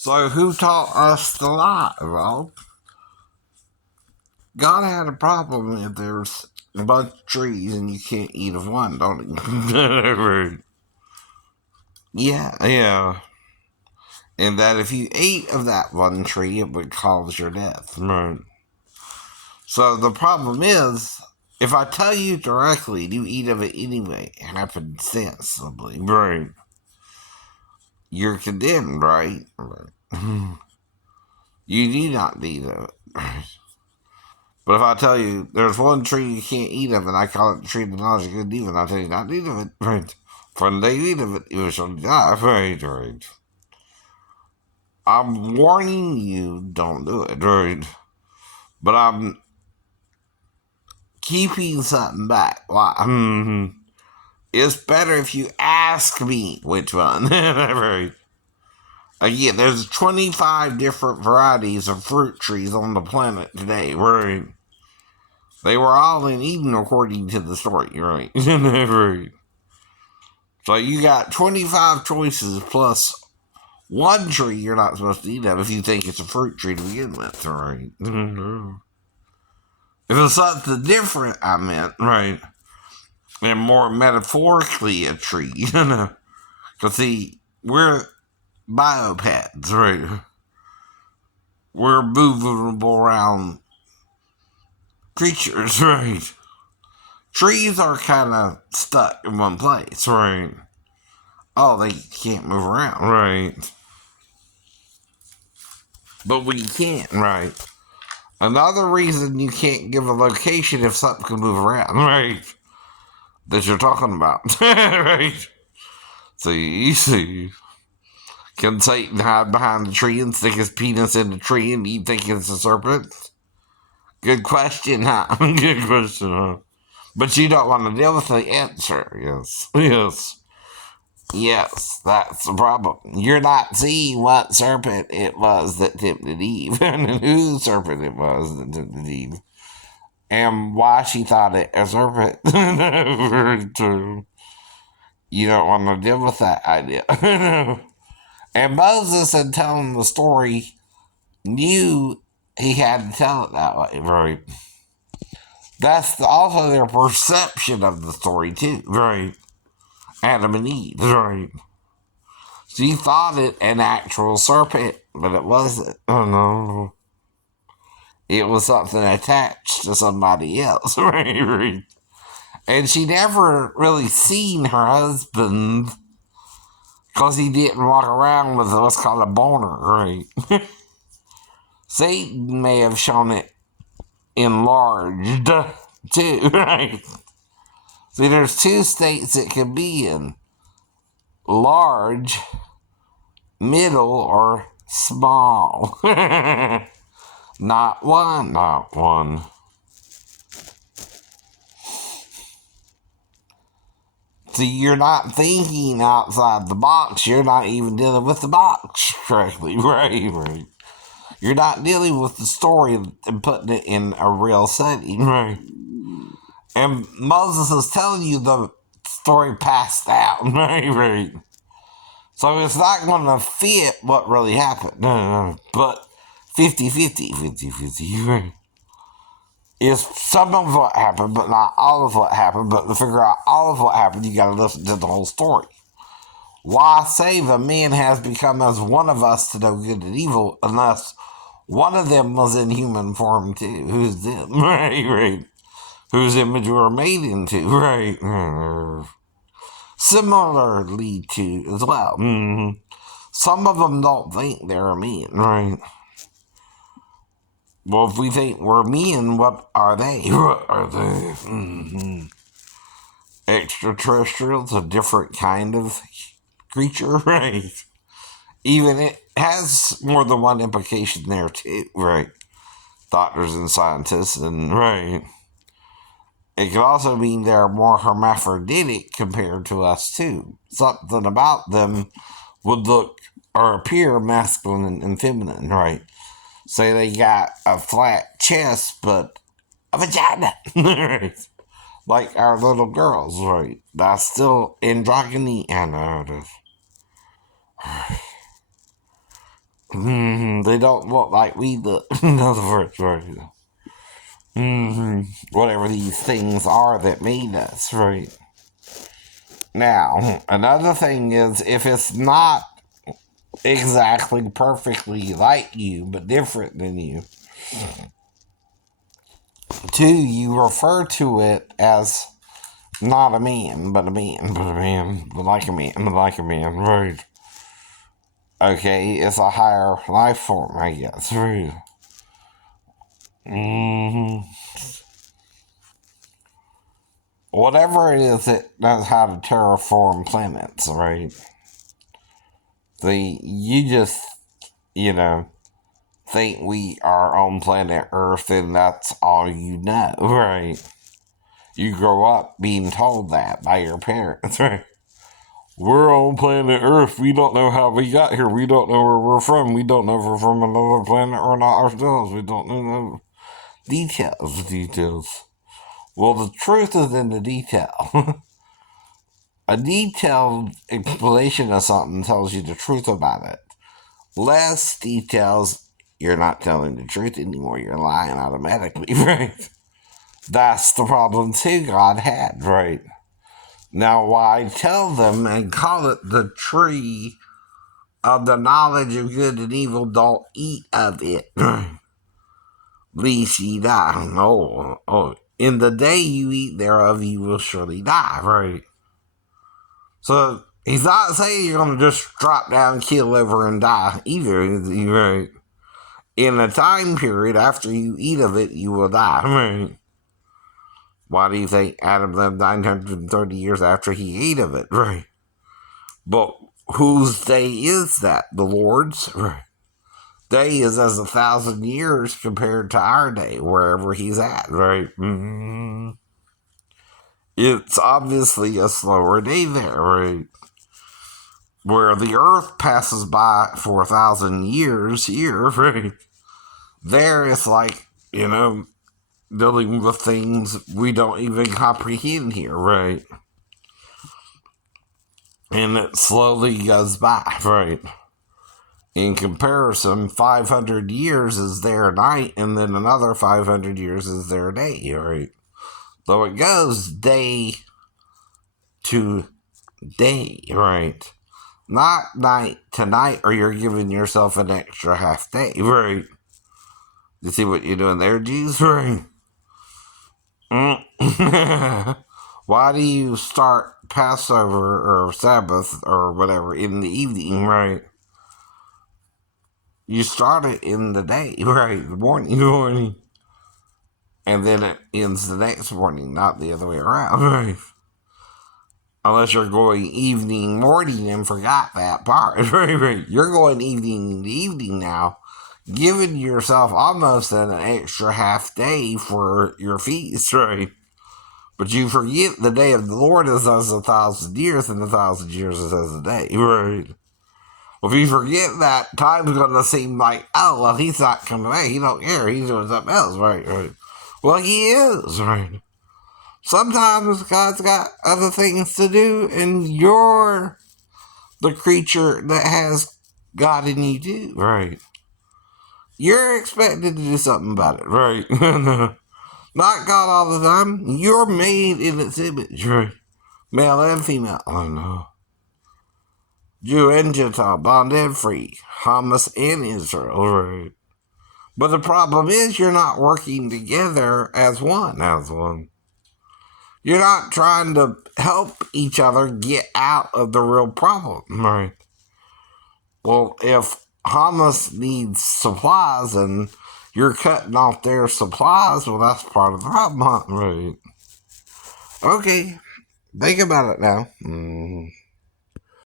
So who taught us the lie, Rob? God had a problem if there's a bunch of trees and you can't eat of one, don't you? Yeah. And that if you ate of that one tree, it would cause your death. Right. So the problem is, if I tell you directly, you eat of it anyway, it happens sensibly. Right. You're condemned, right? Right. You do not eat of it. Right. But if I tell you there's one tree you can't eat of, and I call it the tree of the knowledge of good and evil, and I tell you not to eat of it, right? From the day you eat of it, you shall die. Right. I'm warning you, don't do it, right? But I'm keeping something back. Why? It's better if you ask me which one. Right. Again, there's 25 different varieties of fruit trees on the planet today, right? They were all in Eden according to the story, right? Right. So you got 25 choices plus one tree you're not supposed to eat of if you think it's a fruit tree to begin with, right? If it's something different, I meant, right? And more metaphorically a tree, Because, see, we're biopads, right? We're movable around creatures, right? Trees are kind of stuck in one place, right? Oh, they can't move around, right? But we can't, right? Another reason you can't give a location if something can move around, right? That you're talking about, right? See, can Satan hide behind the tree and stick his penis in the tree and you think it's a serpent? Good question, huh? Good question, huh? But you don't want to deal with the answer, Yes, that's the problem. You're not seeing what serpent it was that tempted Eve, and whose serpent it was that tempted Eve, and why she thought it a serpent. Very true. You don't want to deal with that idea. And Moses, in telling the story, knew he had to tell it that way, right? That's also their perception of the story, too, right? Adam and Eve, right? She thought it an actual serpent, but it wasn't. Oh, no. It was something attached to somebody else, right? And she never really seen her husband because he didn't walk around with what's called a boner, right? Satan may have shown it enlarged, too, right? See, there's two states it can be in: large, middle, or small. Not one. See, you're not thinking outside the box. You're not even dealing with the box correctly. Right. You're not dealing with the story and putting it in a real setting. Right. And Moses is telling you the story passed down. Right. So it's not going to fit what really happened. No. But 50-50. Right. Is some of what happened, but not all of what happened. But to figure out all of what happened, you got to listen to the whole story. Why say the man has become as one of us to know good and evil, unless one of them was in human form too? Who's them? Right. Whose image we were made into? Right. Similarly to as well. Some of them don't think they're a man, right? Well, if we think we're men, what are they? What are they? Extraterrestrials, a different kind of creature, right? Even it has more than one implication there, too, right? Doctors and scientists, and right. It could also mean they're more hermaphroditic compared to us, too. Something about them would look or appear masculine and feminine, right? Say they got a flat chest, but a vagina, right? Like our little girls, right? That's still androgyny, and They don't look like we look. No, the first version. Whatever these things are that made us, right? Now, another thing is if it's not exactly perfectly like you, but different than you, two, you refer to it as not a man, but a man, but a man, but like a man, but like a man, right? Okay, it's a higher life form, I guess, right? Whatever it is that knows how to terraform planets, right? You just, you know, think we are on planet Earth and that's all you know, right? You grow up being told that by your parents, right? We're on planet Earth. We don't know how we got here. We don't know where we're from. We don't know if we're from another planet or not ourselves. We don't know no details. Well, the truth is in the detail. A detailed explanation of something tells you the truth about it. Less details, you're not telling the truth anymore. You're lying automatically, right? That's the problem too God had, right? Now, why tell them and call it the tree of the knowledge of good and evil, don't eat of it, lest ye die. In the day you eat thereof, you will surely die, right? So, he's not saying you're going to just drop down, kill over, and die either, right? In a time period after you eat of it, you will die, right? Why do you think Adam lived 930 years after he ate of it, right? But whose day is that? The Lord's, right? Day is as 1,000 years compared to our day, wherever he's at, right? It's obviously a slower day there, right? Where the earth passes by for 1,000 years here, right? There it's like, dealing with things we don't even comprehend here, right? And it slowly goes by, right? In comparison, 500 years is their night, and then another 500 years is their day, right? So it goes day to day, right? Not night to night, or you're giving yourself an extra half day, right? You see what you're doing there, Jews, right? Why do you start Passover or Sabbath or whatever in the evening, right? You start it in the day, right? The morning. And then it ends the next morning, not the other way around, right? Unless you're going evening, morning and forgot that part, right? You're going evening to evening now, giving yourself almost an extra half day for your feast, right? But you forget the day of the Lord is as 1,000 years, and 1,000 years is as a day, right? Well, if you forget that, time's going to seem like, oh, well, he's not coming back. He don't care. He's doing something else, right? Well, he is, right? Sometimes God's got other things to do, and you're the creature that has God in you too, right? You're expected to do something about it, right? Not God all the time. You're made in its image, right? Male and female. Oh, no. Jew and Gentile, bond and free. Hamas and Israel, right? But the problem is you're not working together as one. You're not trying to help each other get out of the real problem, right? Well, if Hamas needs supplies and you're cutting off their supplies, well, that's part of the problem, right? Okay, think about it now.